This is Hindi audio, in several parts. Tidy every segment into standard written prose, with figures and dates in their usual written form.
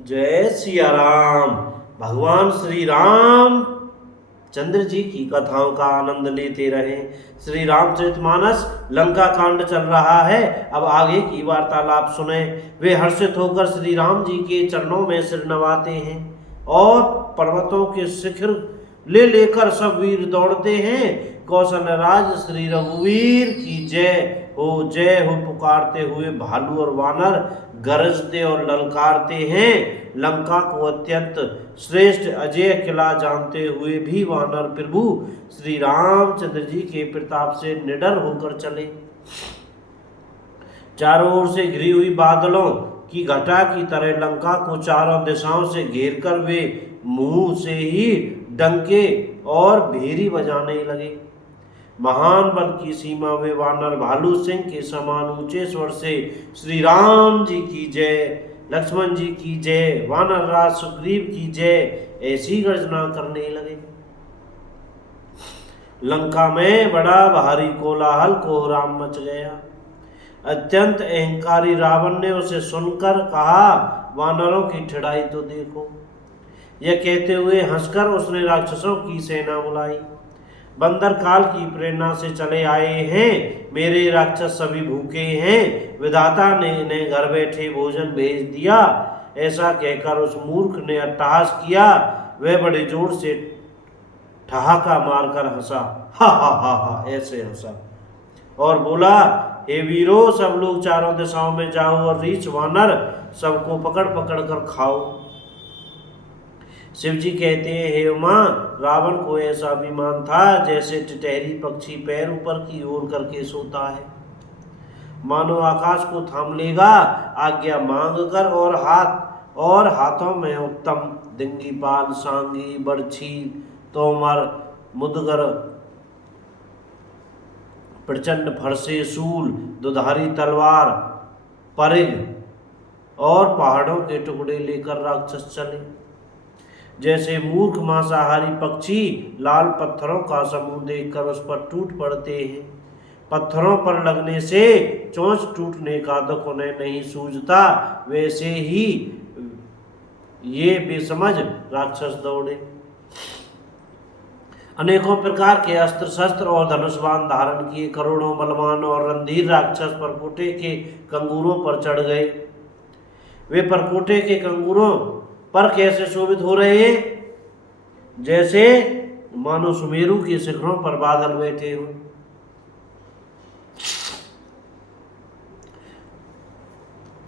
जय सिया राम। भगवान श्री राम चंद्र जी की कथाओं का आनंद लेते रहें। श्री रामचरितमानस लंका कांड चल रहा है। अब आगे की वार्तालाप सुने। वे हर्षित होकर श्री राम जी के चरणों में सिर नवाते हैं और पर्वतों के शिखर ले लेकर सब वीर दौड़ते हैं। कौशल राज श्री रघुवीर की जय हो पुकारते हुए भालू और वानर गरजते और ललकारते हैं। लंका को अत्यंत श्रेष्ठ अजय किला जानते हुए भी वानर प्रभु श्री रामचंद्र जी के प्रताप से निडर होकर चले। चारों ओर से घिरी हुई बादलों की घटा की तरह लंका को चारों दिशाओं से घेर कर वे मुंह से ही डंके और भेरी बजाने लगे। महान बल की सीमा वे वानर भालू सिंह के समान ऊंचे स्वर से श्री राम जी की जय, लक्ष्मण जी की जय, वानर राज सुग्रीव की जय ऐसी गर्जना करने लगे। लंका में बड़ा भारी कोलाहल कोहराम मच गया। अत्यंत अहंकारी रावण ने उसे सुनकर कहा, वानरों की ठिठाई तो देखो। यह कहते हुए हंसकर उसने राक्षसों की सेना बुलाई। बंदर काल की प्रेरणा से चले आए हैं, मेरे राक्षस सभी भूखे हैं, विधाता ने इन्हें घर बैठे भोजन भेज दिया। ऐसा कहकर उस मूर्ख ने अट्टहास किया। वह बड़े जोर से ठहाका मारकर हंसा, हा हा हा हा ऐसे हंसा और बोला, हे वीरों, सब लोग चारों दिशाओं में जाओ और रीछ वानर सबको पकड़ पकड़ कर खाओ। शिव जी कहते हैं, हे उमा, रावण को ऐसा अभिमान था जैसे टिटहरी पक्षी पैर ऊपर की ओर करके सोता है, मानो आकाश को थाम लेगा। आज्ञा मांग कर और हाथों में उत्तम दिंगीपाल, सांगी, बरछी, तोमर, मुदगर, प्रचंड फरसे, शूल, दुधारी तलवार, परिघ और पहाड़ों के टुकड़े लेकर राक्षस चले। जैसे मूर्ख मांसाहारी पक्षी लाल पत्थरों का समूह देखकर उस पर टूट पड़ते हैं, पत्थरों पर लगने से चोंच टूटने का दुख उन्हें नहीं सूझता, वैसे ही ये बेसमझ राक्षस दौड़े। अनेकों प्रकार के अस्त्र शस्त्र और धनुष्बाण धारण किए करोड़ों बलवान और रणधीर राक्षस परकोटे के कंगूरों पर चढ़ गए। वे परकोटे के कंगूरों पर कैसे शोभित हो रहे हैं, जैसे मानो सुमेरु के शिखरों पर बादल बैठे हों।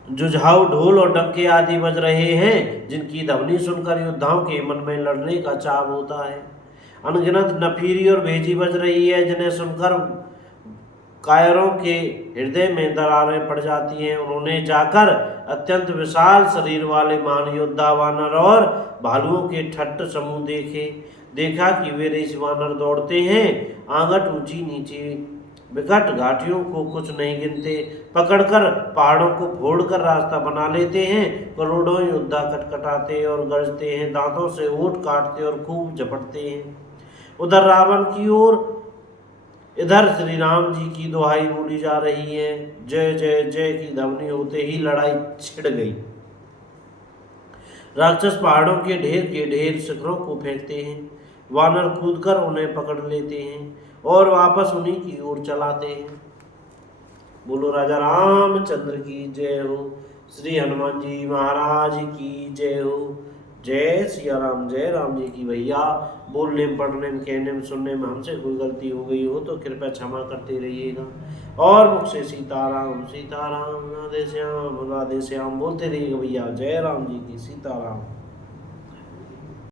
जुझाऊ ढोल और डंके आदि बज रहे हैं, जिनकी ध्वनि सुनकर योद्धाओं के मन में लड़ने का चाव होता है। अनगिनत नफीरी और भेजी बज रही है, जिन्हें सुनकर कायरों के हृदय में दरारें पड़ जाती हैं। उन्होंने जाकर अत्यंत विशाल शरीर वाले महान योद्धा वानर और भालुओं के ठट्ट समूह देखा कि वे ऋषि वानर दौड़ते हैं, आंगट ऊंची नीचे विकट घाटियों को कुछ नहीं गिनते, पकड़कर पहाड़ों को फोड़कर रास्ता बना लेते हैं। करोड़ों योद्धा कटकटाते और गरजते हैं, दांतों से ओट काटते और खूब झपटते हैं। उधर रावण की ओर इधर श्री राम जी की दुहाई बोली जा रही है। जय जय जय की ध्वनि होते ही लड़ाई छिड़ गई। राक्षस पहाड़ों के ढेर शिखरों को फेंकते हैं, वानर कूदकर उन्हें पकड़ लेते हैं और वापस उन्हीं की ओर चलाते हैं। बोलो राजा रामचंद्र की जय हो, श्री हनुमान जी महाराज की जय हो। जय सिया राम। जय राम जी की। भैया बोलने में, पढ़ने में, कहने में, सुनने में हमसे कोई गलती हो गई हो तो कृपया क्षमा करते रहिएगा और मुख से सीताराम सीताराम राधे श्याम बोलते रहिएगा भैया। जय राम जी की। सीताराम।